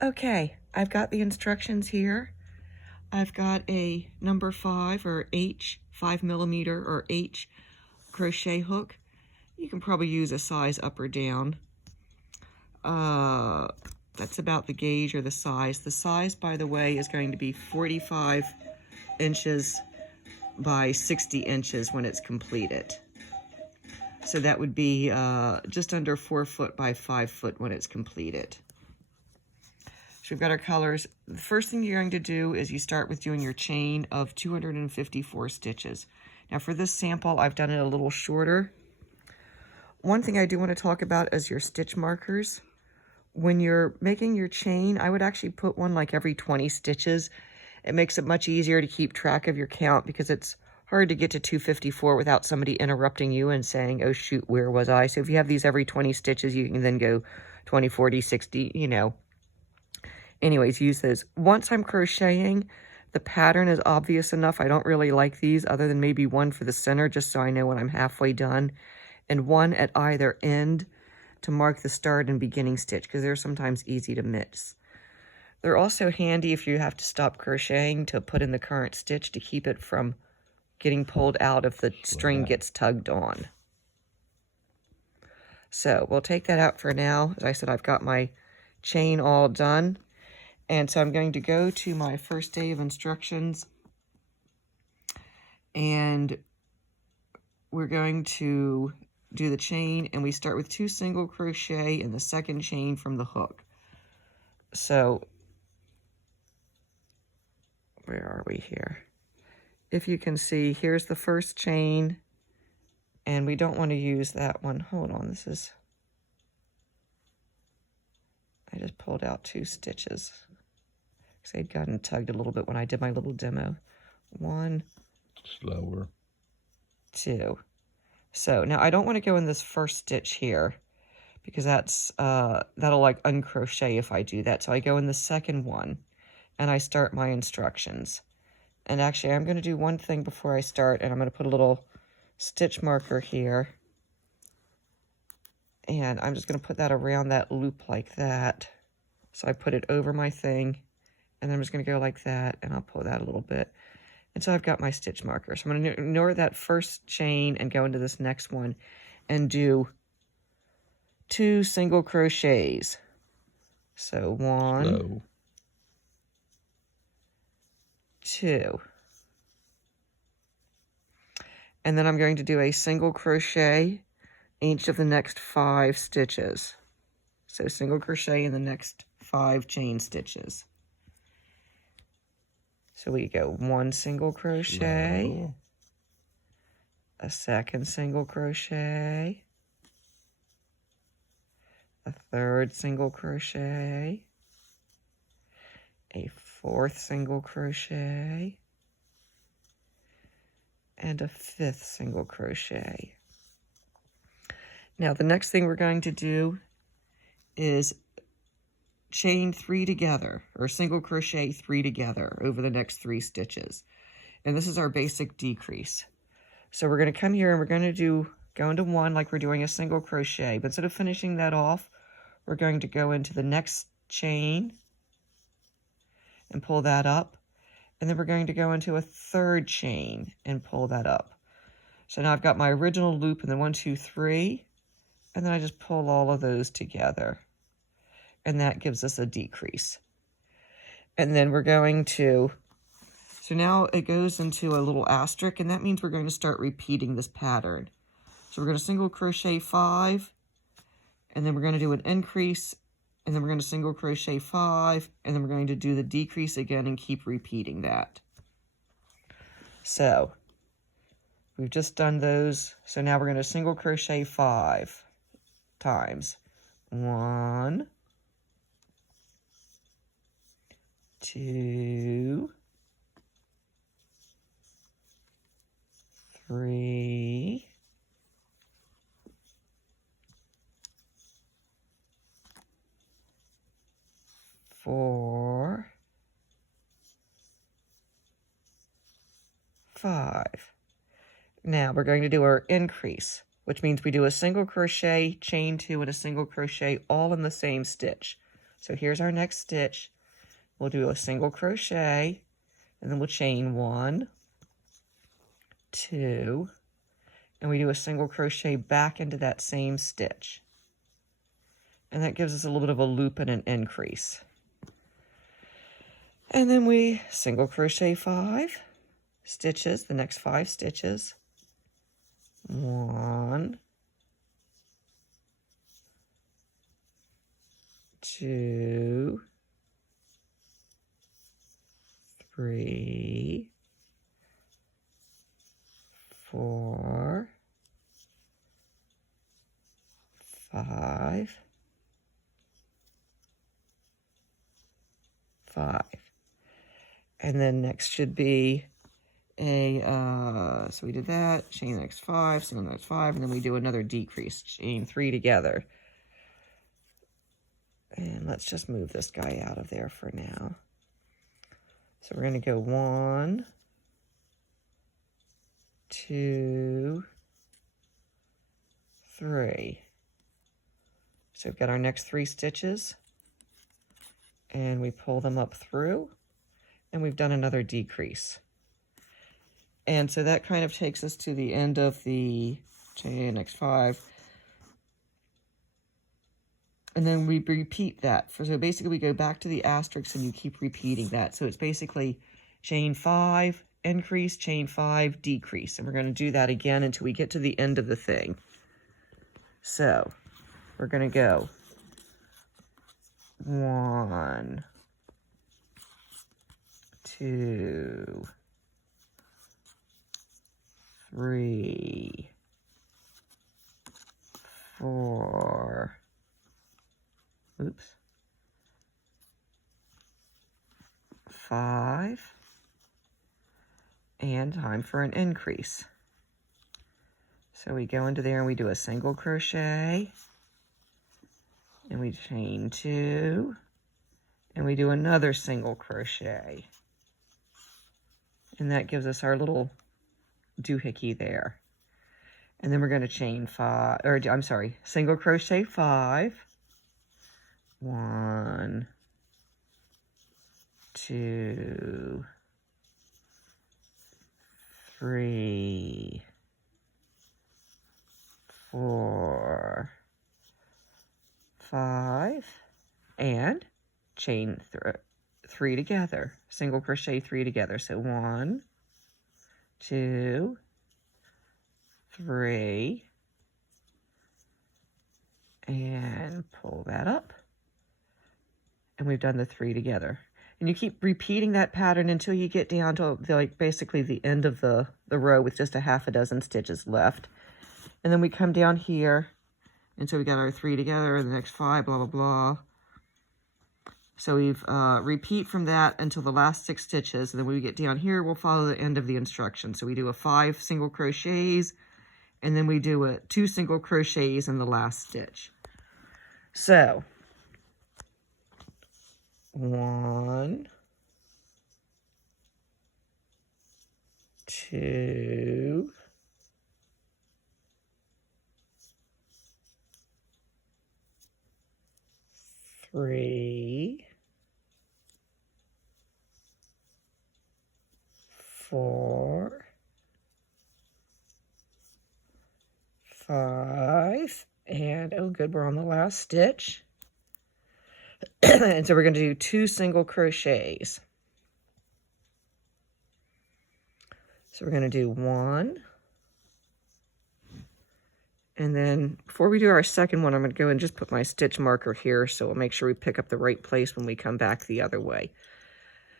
Okay, I've got the instructions here. I've got a number 5 or H, 5mm or H crochet hook. You can probably use a size up or down. That's about the gauge or the size. The size, by the way, is going to be 45 inches by 60 inches when it's completed. So that would be just under 4 foot by 5 foot when it's completed. So we've got our colors. The first thing you're going to do is you start with doing your chain of 254 stitches. Now for this sample, I've done it a little shorter. One thing I do want to talk about is your stitch markers. When you're making your chain, I would actually put one like every 20 stitches. It makes it much easier to keep track of your count because it's hard to get to 254 without somebody interrupting you and saying, oh shoot, where was I? So if you have these every 20 stitches, you can then go 20, 40, 60, you know. Anyways, use those. Once I'm crocheting, the pattern is obvious enough. I don't really like these other than maybe one for the center, just so I know when I'm halfway done, and one at either end to mark the start and beginning stitch, because they're sometimes easy to miss. They're also handy if you have to stop crocheting to put in the current stitch to keep it from getting pulled out if the string gets tugged on. So we'll take that out for now. As I said, I've got my chain all done. And so I'm going to go to my first day of instructions, and we're going to do the chain, and we start with 2 single crochet in the second chain from the hook. So where are we here? If you can see, here's the first chain, and we don't want to use that one. Hold on, I just pulled out 2 stitches. They'd gotten tugged a little bit when I did my little demo. 1, slower, 2. So now I don't want to go in this first stitch here because that's that'll like uncrochet if I do that. So I go in the second one and I start my instructions. And actually I'm going to do one thing before I start, and I'm going to put a little stitch marker here. And I'm just going to put that around that loop like that. So I put it over my thing. And then I'm just going to go like that, and I'll pull that a little bit. And so I've got my stitch marker. So I'm going to ignore that first chain and go into this next one and do 2 single crochets. So 1, slow, 2. And then I'm going to do a single crochet each of the next 5 stitches. So single crochet in the next 5 chain stitches. So we go 1 single crochet, slow, a second single crochet, a third single crochet, a 4th single crochet, and a 5th single crochet. Now the next thing we're going to do is chain 3 together, or single crochet 3 together over the next 3 stitches. And this is our basic decrease. So we're going to come here and we're going to go into 1 like we're doing a single crochet, but instead of finishing that off, we're going to go into the next chain and pull that up, and then we're going to go into a 3rd chain and pull that up. So now I've got my original loop, and then 1, 2, 3, and then I just pull all of those together. And that gives us a decrease. And then we're going to, so now it goes into a little asterisk, and that means we're going to start repeating this pattern. So we're going to single crochet 5, and then we're going to do an increase, and then we're going to single crochet 5, and then we're going to do the decrease again and keep repeating that. So we've just done those. So now we're going to single crochet 5 times. 1, 2, 3, 4, 5. Now we're going to do our increase, which means we do a single crochet, chain 2, and a single crochet all in the same stitch. So here's our next stitch. We'll do a single crochet, and then we'll chain 1, 2, and we do a single crochet back into that same stitch. And that gives us a little bit of a loop and an increase. And then we single crochet 5 stitches, the next 5 stitches. 1, 2, 3, 4, 5, 5. And then next should be a, so we did that, chain the next 5, single the next 5, and then we do another decrease, chain 3 together. And let's just move this guy out of there for now. So we're going to go 1, 2, 3. So we've got our next 3 stitches, and we pull them up through, and we've done another decrease. And so that kind of takes us to the end of the chain, next 5. And then we repeat that. So basically we go back to the asterisk and you keep repeating that. So it's basically chain 5, increase, chain 5, decrease. And we're going to do that again until we get to the end of the thing. So we're going to go 1, 2, 3, 4, oops, 5, and time for an increase. So we go into there and we do a single crochet, and we chain 2, and we do another single crochet. And that gives us our little doohickey there. And then we're going to chain 5, or I'm sorry, single crochet 5. 1, 2, 3, 4, 5, and chain 3 together, single crochet 3 together. So 1, 2, 3, and pull that up. And we've done the 3 together. And you keep repeating that pattern until you get down to basically the end of the row with just a half a dozen stitches left. And then we come down here, and so we got our 3 together, the next 5, blah, blah, blah. So we've repeat from that until the last 6 stitches, and then when we get down here, we'll follow the end of the instruction. So we do a 5 single crochets, and then we do 2 single crochets in the last stitch. So 1, 2, 3, 4, 5, and oh good, we're on the last stitch. And so we're going to do 2 single crochets. So we're going to do 1. And then before we do our second one, I'm going to go and just put my stitch marker here so we'll make sure we pick up the right place when we come back the other way.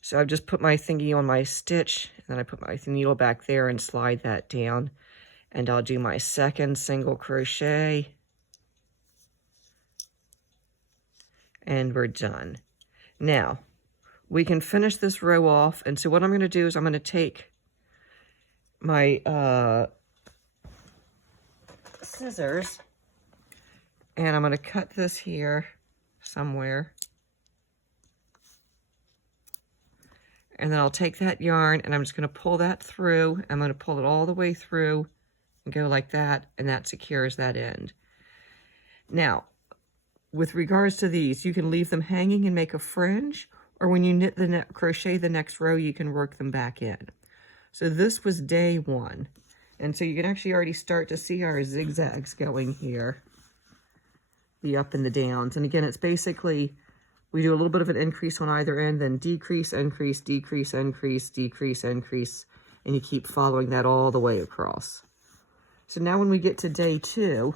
So I've just put my thingy on my stitch, and then I put my needle back there and slide that down. And I'll do my second single crochet. And we're done. Now, we can finish this row off. And so what I'm going to do is I'm going to take my scissors, and I'm going to cut this here somewhere. And then I'll take that yarn, and I'm just going to pull that through. I'm going to pull it all the way through and go like that, and that secures that end. Now, with regards to these, you can leave them hanging and make a fringe, or when you knit the crochet the next row, you can work them back in. So this was day 1. And so you can actually already start to see our zigzags going here, the up and the downs. And again, it's basically, we do a little bit of an increase on either end, then decrease, increase, decrease, increase, decrease, increase, and you keep following that all the way across. So now when we get to day 2,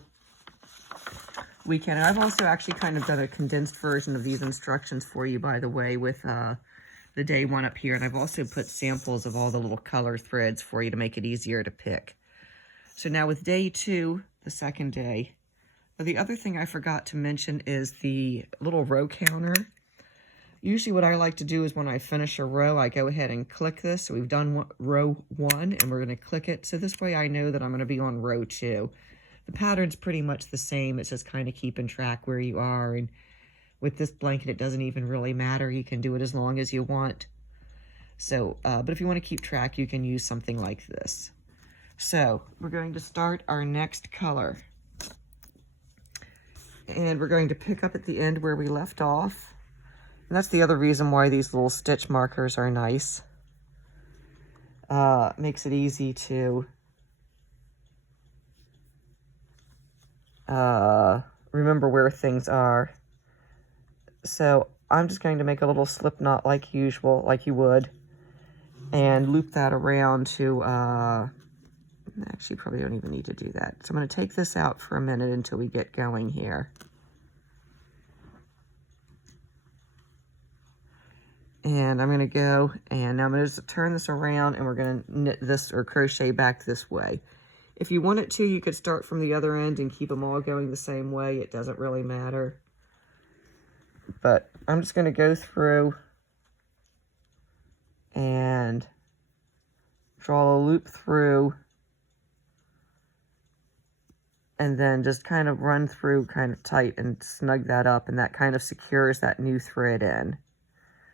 we can, and I've also actually kind of done a condensed version of these instructions for you, by the way, with the day 1 up here, and I've also put samples of all the little color threads for you to make it easier to pick. So now with day 2, the second day, the other thing I forgot to mention is the little row counter. Usually what I like to do is when I finish a row, I go ahead and click this. So we've done row 1, and we're going to click it. So this way I know that I'm going to be on row 2. The pattern's pretty much the same. It's just kind of keeping track where you are, and with this blanket, it doesn't even really matter. You can do it as long as you want. So, but if you want to keep track, you can use something like this. So, we're going to start our next color. And we're going to pick up at the end where we left off. And that's the other reason why these little stitch markers are nice. Makes it easy to remember where things are. So I'm just going to make a little slip knot like usual, like you would, and loop that around to, actually probably don't even need to do that. So I'm going to take this out for a minute until we get going here. And I'm going to go, and now I'm going to just turn this around, and we're going to knit this or crochet back this way. If you wanted to, you could start from the other end and keep them all going the same way. It doesn't really matter. But I'm just going to go through and draw a loop through, and then just kind of run through kind of tight and snug that up, and that kind of secures that new thread in.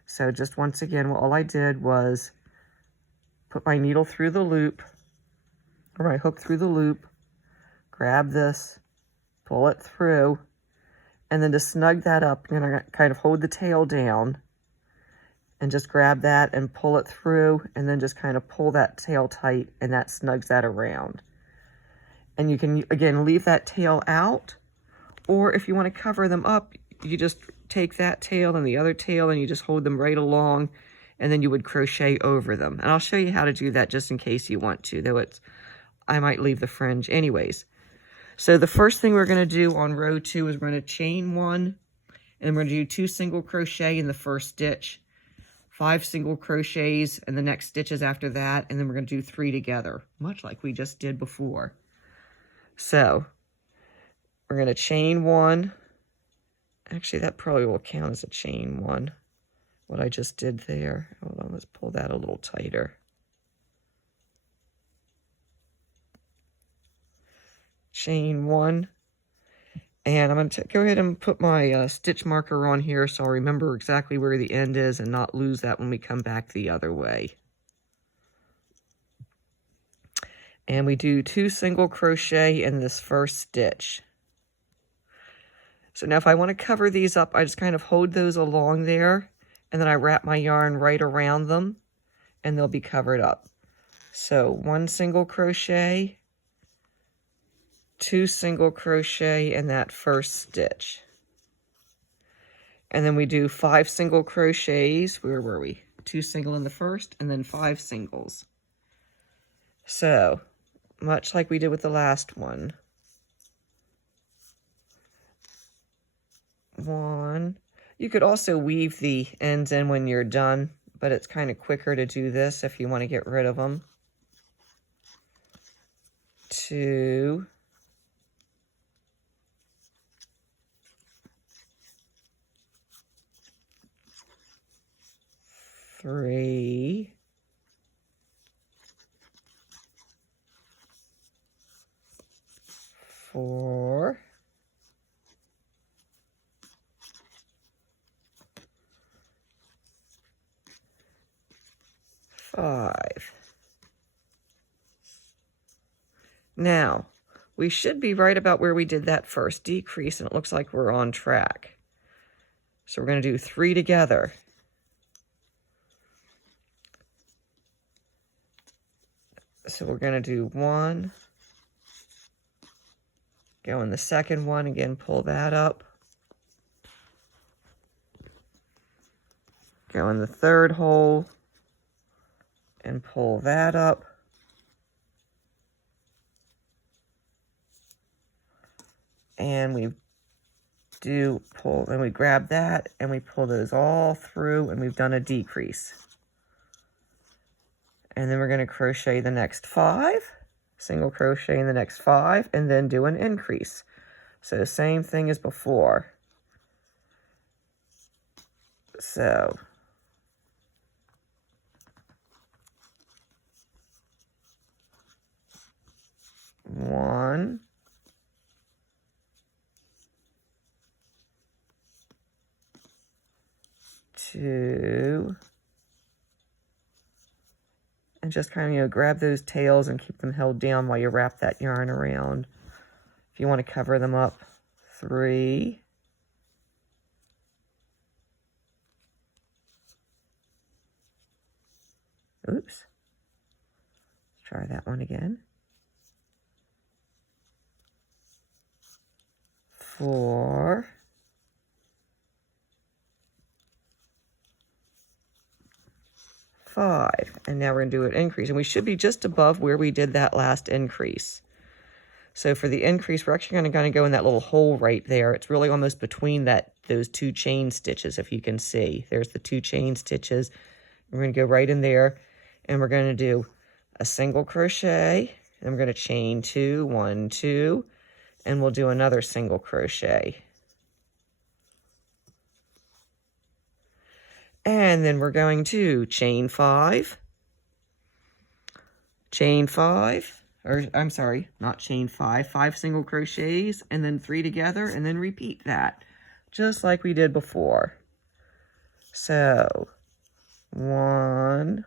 So just once again, all I did was put my needle through the loop, or my hook through the loop, grab this, pull it through, and then to snug that up, you're going to kind of hold the tail down and just grab that and pull it through, and then just kind of pull that tail tight, and that snugs that around. And you can, again, leave that tail out, or if you want to cover them up, you just take that tail and the other tail, and you just hold them right along, and then you would crochet over them. And I'll show you how to do that just in case you want to, though I might leave the fringe anyways. So the first thing we're going to do on row 2 is we're going to chain 1, and we're going to do 2 single crochet in the first stitch, 5 single crochets in the next stitches after that, and then we're going to do 3 together, much like we just did before. So we're going to chain 1. Actually, that probably will count as a chain 1, what I just did there. Hold on, let's pull that a little tighter. Chain 1, and I'm going to go ahead and put my stitch marker on here so I'll remember exactly where the end is and not lose that when we come back the other way. And we do 2 single crochet in this first stitch. So now if I want to cover these up, I just kind of hold those along there, and then I wrap my yarn right around them, and they'll be covered up. So 1 single crochet, 2 single crochet in that first stitch. And then we do 5 single crochets. Where were we? 2 single in the first, and then 5 singles. So, much like we did with the last one. 1. You could also weave the ends in when you're done, but it's kind of quicker to do this if you want to get rid of them. 2. 3. 4. 5. Now, we should be right about where we did that first decrease, and it looks like we're on track. So we're going to do 3 together. So we're going to do 1, go in the second one, again, pull that up. Go in the third hole and pull that up. And we do pull, and we grab that and we pull those all through, and we've done a decrease. And then we're going to crochet the next 5, single crochet in the next 5, and then do an increase. So same thing as before. So 1, 2, and just kind of, grab those tails and keep them held down while you wrap that yarn around. If you want to cover them up, 3, oops, let's try that one again, 4, 5, and now we're going to do an increase, and we should be just above where we did that last increase. So for the increase, we're actually going to go in that little hole right there. It's really almost between those 2 chain stitches, if you can see. There's the 2 chain stitches. We're going to go right in there, and we're going to do a single crochet, and we're going to chain 2, 1, 2, and we'll do another single crochet. And then we're going to chain 5, or I'm sorry, not chain 5, 5 single crochets, and then 3 together, and then repeat that, just like we did before. So 1,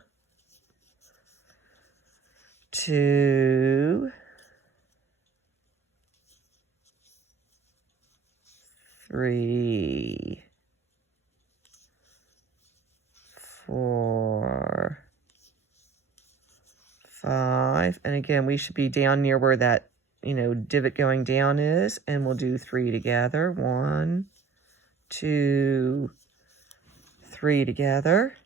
2, 3, 4, 5, and again, we should be down near where that, divot going down is, and we'll do 3 together. 1, 2, 3 together,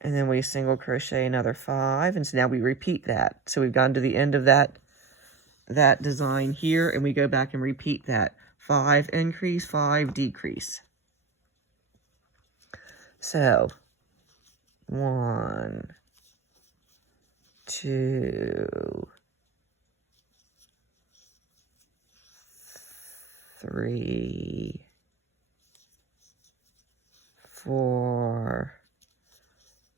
and then we single crochet another 5, and so now we repeat that. So we've gone to the end of that design here, and we go back and repeat that. 5 increase, 5 decrease. So 1, 2, 3, 4,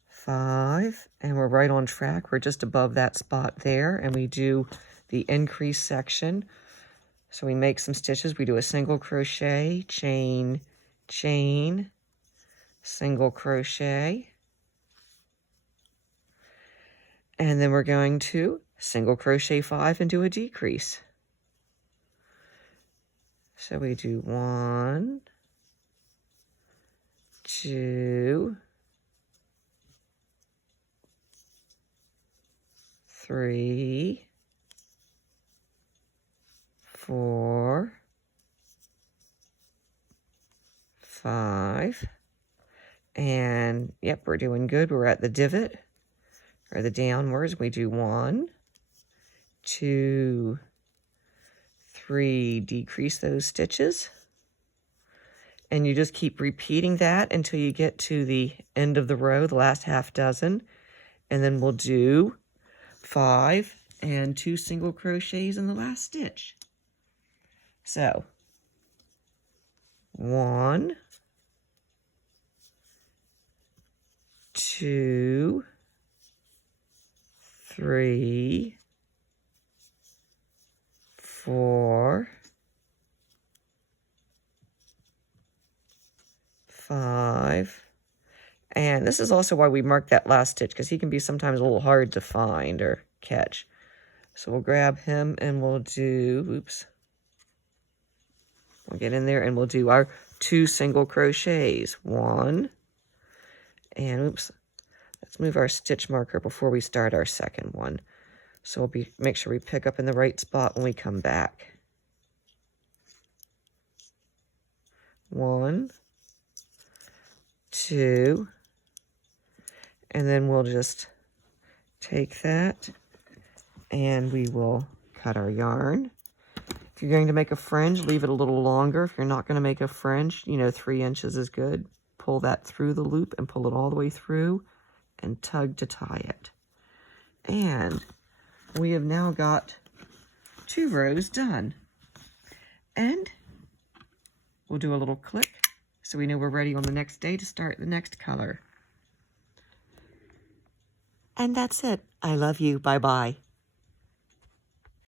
5, and we're right on track. We're just above that spot there, and we do the increase section. So we make some stitches. We do a single crochet, chain, chain, single crochet, and then we're going to single crochet 5 and do a decrease. So we do 1, 2, 3, 4, 5, and yep, we're doing good. We're at the divot, or the downwards. We do 1, 2, 3, decrease those stitches, and you just keep repeating that until you get to the end of the row, the last half dozen, and then we'll do 5 and 2 single crochets in the last stitch. So 1, 2, 3, 4, 5, and this is also why we mark that last stitch, because he can be sometimes a little hard to find or catch. So we'll grab him and we'll do, oops. We'll get in there and we'll do our 2 single crochets. 1, and oops, let's move our stitch marker before we start our second one. So we'll make sure we pick up in the right spot when we come back. 1, 2, and then we'll just take that and we will cut our yarn. If you're going to make a fringe, leave it a little longer. If you're not going to make a fringe, 3 inches is good. Pull that through the loop and pull it all the way through and tug to tie it. And we have now got 2 rows done. And we'll do a little click so we know we're ready on the next day to start the next color. And that's it. I love you. Bye-bye.